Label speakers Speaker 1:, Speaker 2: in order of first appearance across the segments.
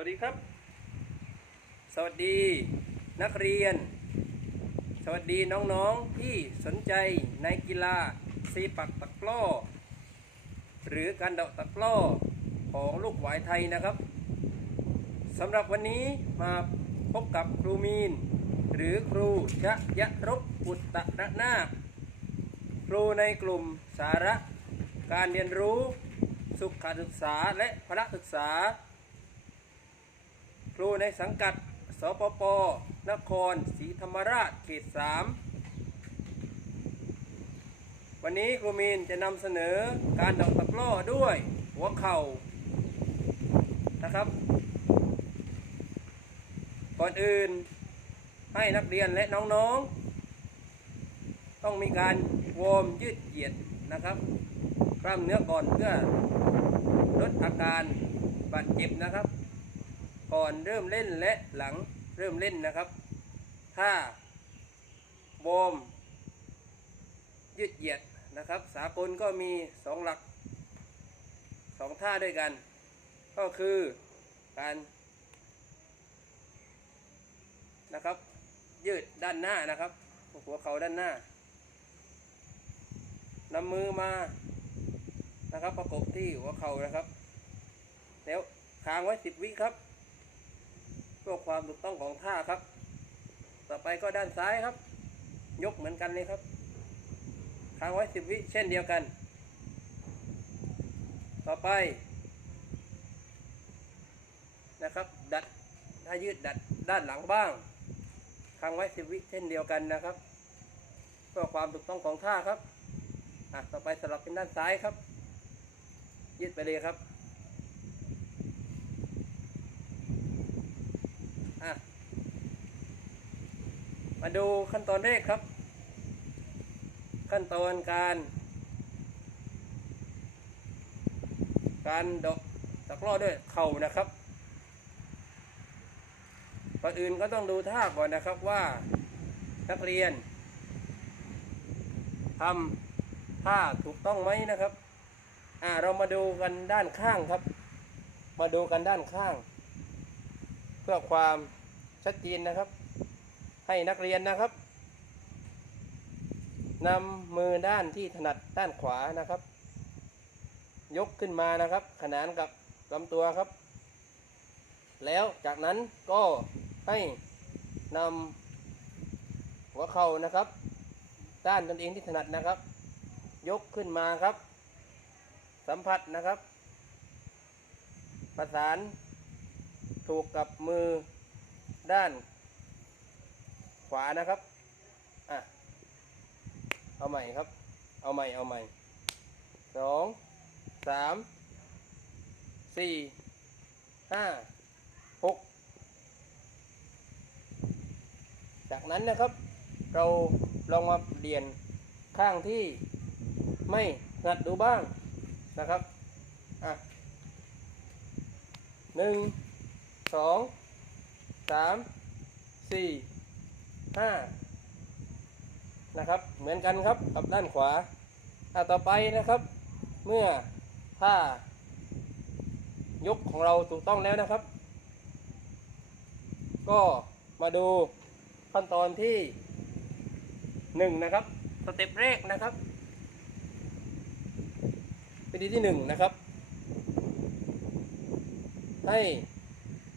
Speaker 1: วัสดีครับ สวัสดีนักเรียน สวัสดีน้องๆที่สนใจในกีฬาซีปักตะกร้อ หรือการเดาะตะกร้อของลูกหวายไทยนะครับสำหรับวันนี้มาพบกับครูมีน หรือครูชะยะรบอุตตรนาคครูในกลุ่มสาระ การเรียนรู้ สุขศึกษาและพละศึกษา ครูในสังกัด สปป นครศรีธรรมราชเขต3วันนี้ครูมีนจะนำเสนอการดอกตะกร้อด้วยหัวเข่านะครับ ก่อนอื่นให้นักเรียนและน้องๆ ต้องมีการวอร์มยืดเหยียดนะครับ กล้ามเนื้อก่อนเพื่อลดอาการบาดเจ็บนะครับ ก่อนเริ่มเล่นและหลังเริ่มเล่นนะครับถ้าวอร์มยืดเหยียดนะครับ สากลก็มีสองหลักสองท่าด้วยกัน ก็คือการนะครับ ยืดด้านหน้านะครับ หัวเข่าด้านหน้านำมือมานะครับ ประกบที่หัวเข่านะครับ แล้วค้างไว้สิบวิครับ พื่อความถูกต้องของท่าครับ ต่อไปก็ด้านซ้ายครับ ยกเหมือนกันเลยครับค้างไว้สิบวิเช่นเดียวกัน ต่อไป นะครับ ดัดถ้ายืดดัดด้านหลังบ้างค้างไว้สิบวิเช่นเดียวกันนะครับ เพื่อความถูกต้องของท่าครับอะต่อไปสลับเป็นด้านซ้ายครับ ยืดไปเลยครับ มาดูขั้นตอนแรกครับ ขั้นตอนการ การดาะตะกร้อด้วยเข่านะครับก่อนอื่นก็ต้องดูท่าก่อนนะครับว่านักเรียนทำท่าถูกต้องไหมนะครับ อ่าเรามาดูกันด้านข้างครับ มาดูกันด้านข้าง เพื่อความชัดเจนนะครับ ให้นักเรียนนะครับนำมือด้านที่ถนัดด้านขวานะครับ ยกขึ้นมานะครับ ขนานกับลำตัวครับ แล้วจากนั้นก็ให้นำหัวเข่านะครับ ด้านตนเองที่ถนัดนะครับ ยกขึ้นมาครับ สัมผัสนะครับ ประสานถูกกับมือด้าน ขวานะครับอะเอาใหม่ครับ เอาใหม่เอาใหม่สองสามสี่ห้าหกจากนั้นนะครับ เราลองมาเปลี่ยนข้างที่ไม่ถนัดดูบ้างนะครับอะหนึ่งสองสามสี่ ห้านะครับ เหมือนกันครับกับด้านขวาต่อไปนะครับ เมื่อถ้ายกของเราถูกต้องแล้วนะครับ ก็มาดูขั้นตอนที่หนึ่งนะครับสเต็ปแรกนะครับวิธีที่หนึ่งนะครับ ให้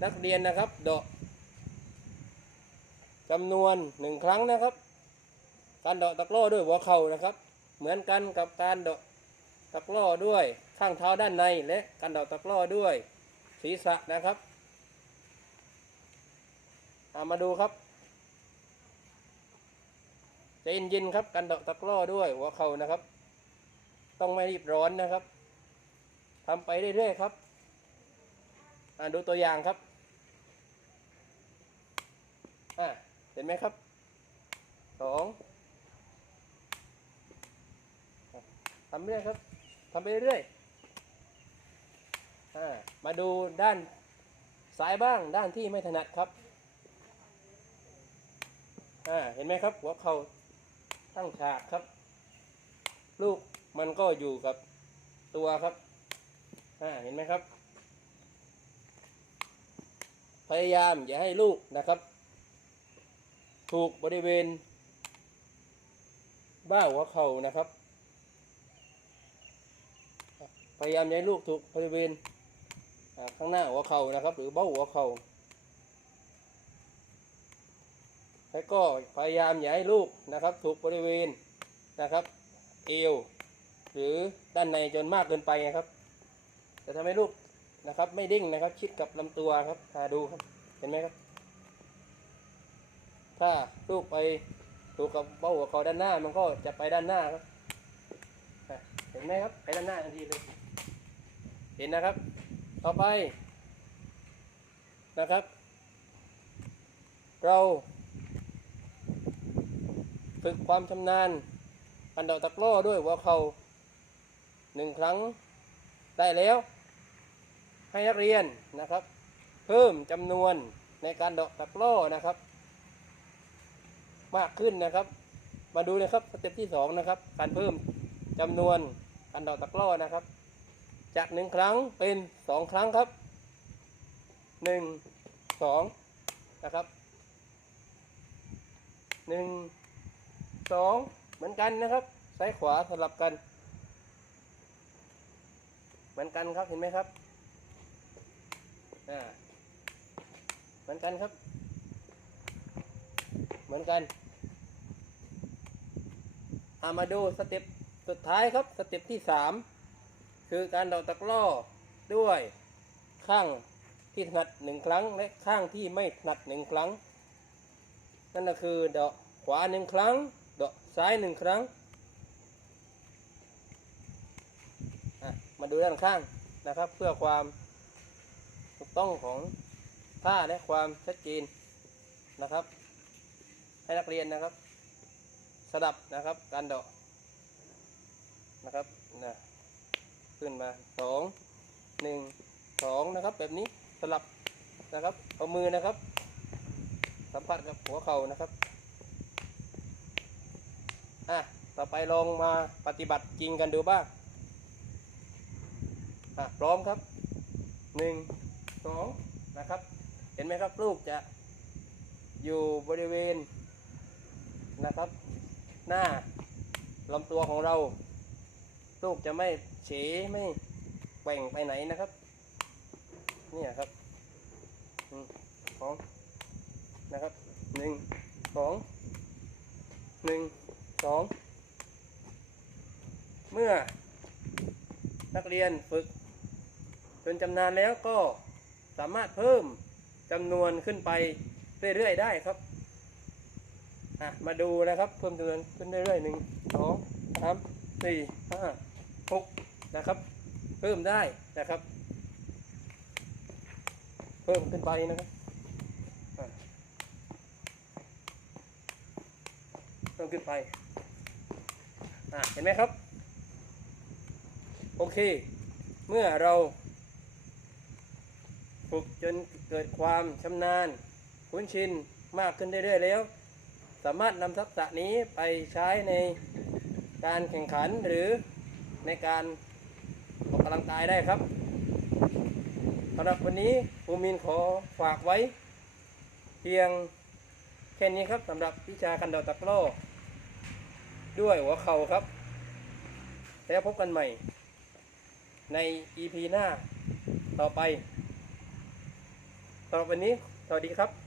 Speaker 1: นักเรียนนะครับเดาะ จำนวนหนึ่งครั้งนะครับ การเดาะตะกร้อด้วยหัวเข่านะครับ เหมือนกันกับการเดาะตะกร้อด้วยข้างเท้าด้านในและการเดาะตะกร้อด้วยศีรษะนะครับเอามาดูครับใจเย็นๆครับการเดาะตะกร้อด้วยหัวเข่านะครับ ต้องไม่รีบร้อนนะครับทำไปเรื่อยๆครับอ่าดูตัวอย่างครับอ่า เห็นไหมครับสองทำเรื่อยครับทำไปเรื่อยมาดูด้านซ้ายบ้างด้านที่ไม่ถนัดครับเห็นไหมครับ หัวเข่าตั้งฉากครับ ลูกมันก็อยู่กับตัวครับเห็นไหมครับ พยายามอย่าให้ลูกนะครับ ถูกบริเวณ บ้าหัวเข่านะครับ พยายามย่าให้ลูกถูกบริเวณข้างหน้าหัวเข่านะครับ หรือเบ้าหัวเข่าแล้วก็พยายามอย่าให้ลูกนะครับ ถูกบริเวณนะครับ เอว หรือด้านในจนมากเกินไปนะครับ จะทำให้ลูกนะครับ ไม่ดิ้งนะครับ ชิดกับลำตัวครับหาดูครับ เห็นไหมครับ ถ้าลูกไปถูกกับเบ้าหัวเขาด้านหน้า มันก็จะไปด้านหน้าครับเห็นไหมครับ ไปด้านหน้าทันทีเลย เห็นนะครับ ต่อไปนะครับ เราฝึกความชำนาญการเดาตะกร้อด้วยหัวเขาหนึ่งครั้งได้แล้ว ให้นักเรียนนะครับ เพิ่มจำนวนในการเดาตะกร้อนะครับ มากขึ้นนะครับ มาดูเลยครับสเต็ปที่สองนะครับการเพิ่มจำนวนการเดาตะกร้อนะครับ จากหนึ่งครั้งเป็นสองครั้งครับหนึ่งสองนะครับหนึ่งสองเหมือนกันนะครับซ้ายขวาสลับกัน เหมือนกันครับเห็นไหมครับอ่าเหมือนกันครับ เหมือนกันอามาดูสเต็ปสุดท้ายครับสเต็ปที่สามคือการเดาตะกร้อด้วยข้างที่ถนัดหนึ่งครั้งและข้างที่ไม่ถนัดหนึ่งครั้ง นั่นก็คือเดาะขวาหนึ่งครั้ง เดาะซ้ายหนึ่งครั้งมาดูด้านข้างนะครับ เพื่อความถูกต้องของท่าและความชัดเจนนะครับ ให้นักเรียนนะครับสดับนะครับ การเดาะนะครับนะขึ้นมาสองหนึ่งสองนะครับ แบบนี้สลับนะครับ เอามือนะครับ สัมผัสกับหัวเข่านะครับอะต่อไปลองมาปฏิบัติจริงกันดูบ้างอะพร้อมครับหนึ่งสองนะครับ เห็นไหมครับลูกจะอยู่บริเวณ นะครับ หน้าลำตัวของเรา ลูกจะไม่เฉยไม่แกว่งไปไหนนะครับ เนี่ยครับสองนะครับหนึ่งสองหนึ่งสองเมื่อนักเรียนฝึก จนจำนานแล้วก็สามารถเพิ่มจำนวนขึ้นไปเรื่อย ๆ ได้ครับ อะมาดูนะครับ เพิ่มจำนวนขึ้นเรื่อยๆหนึ่งสองสามสี่ห้าหกนะครับ เพิ่มได้นะครับ เพิ่มขึ้นไปนะครับเพิ่มขึ้นไปอะเห็นไหมครับ โอเค เมื่อเราฝึกจนเกิดความชำนาญคุ้นชินมากขึ้นเรื่อยๆแล้ว สามารถนำทักษะนี้ไปใช้ในการแข่งขันหรือในการออกกำลังกายได้ครับสำหรับวันนี้ภูมินขอฝากไว้ เพียงแค่นี้ครับสำหรับวิชาการเดาตะกร้อด้วยหัวเข่าครับ แล้วพบกันใหม่ ใน EP หน้าต่อไปสำหรับวันนี้ สวัสดีครับ